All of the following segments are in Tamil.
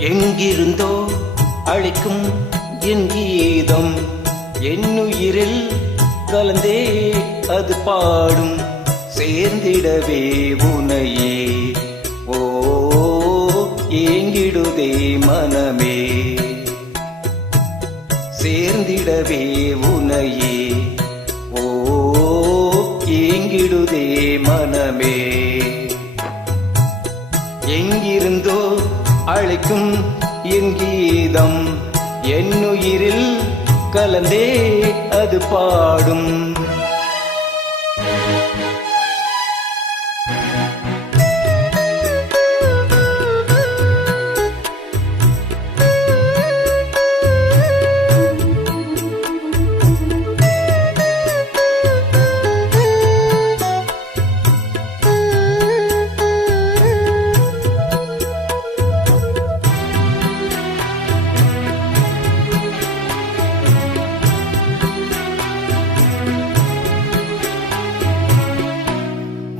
எங்கிருந்தோ அழைக்கும் என் கீதம். என்னுயிரில் கலந்தே அது பாடும். சேர்ந்திடவே உனையே. ஓ ஏங்கிடுதே மனமே. சேர்ந்திடவே உனையே. அழைக்கும் என் கீதம். என்னுயிரில் கலந்தே அது பாடும்.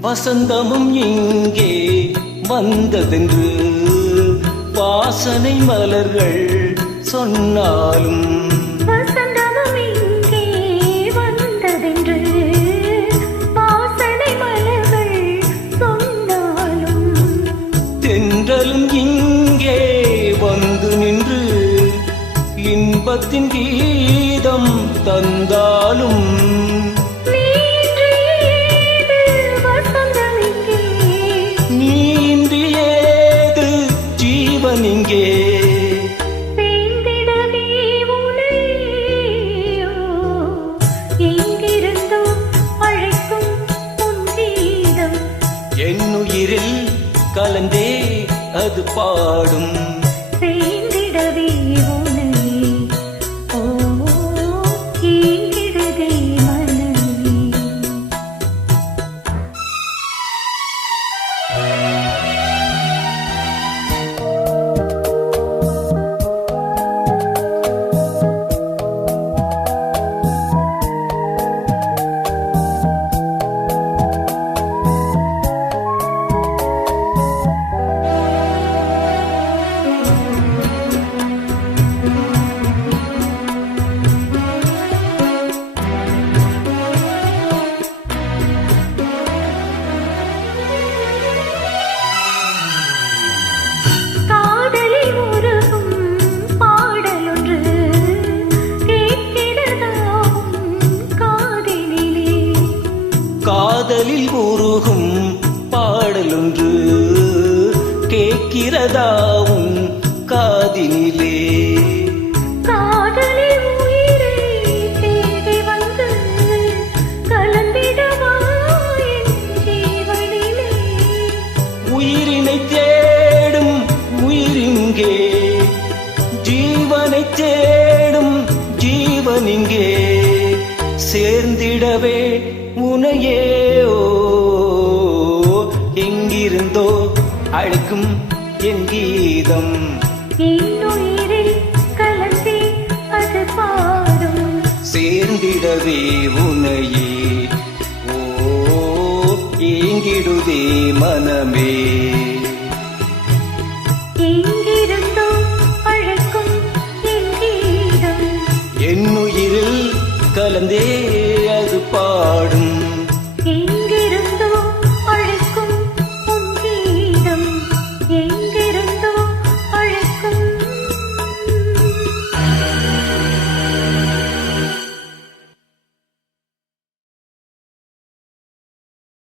வசந்தமும் இங்கே வந்ததென்று வாசனை மலர்கள் சொன்னாலும் வசந்தமும் இங்கே வந்ததென்று வாசனை மலர்கள் சொன்னாலும் தென்றலும் இங்கே வந்து நின்று இன்பத்தின் கீதம் தந்தாலும் அது பாடும். காதலில் உருகும் பாடலொன்று கேட்கிறதாவும் காதினிலே? உயிரினை தேடும் உயிரிங்கே ஜீவனை தேடும் ஜீவனிங்கே சேர்ந்திடவே உனையே எங்கிருந்தோ அழைக்கும் என் கீதம். என்னுயிரில் கலந்தே அது பாடும். சேர்ந்திடவே உனையே. ஓ ஏங்கிடுதே மனமே. கலந்தே அது பாடும்.